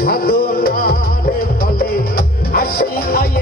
সাধনার তলে আসি আয়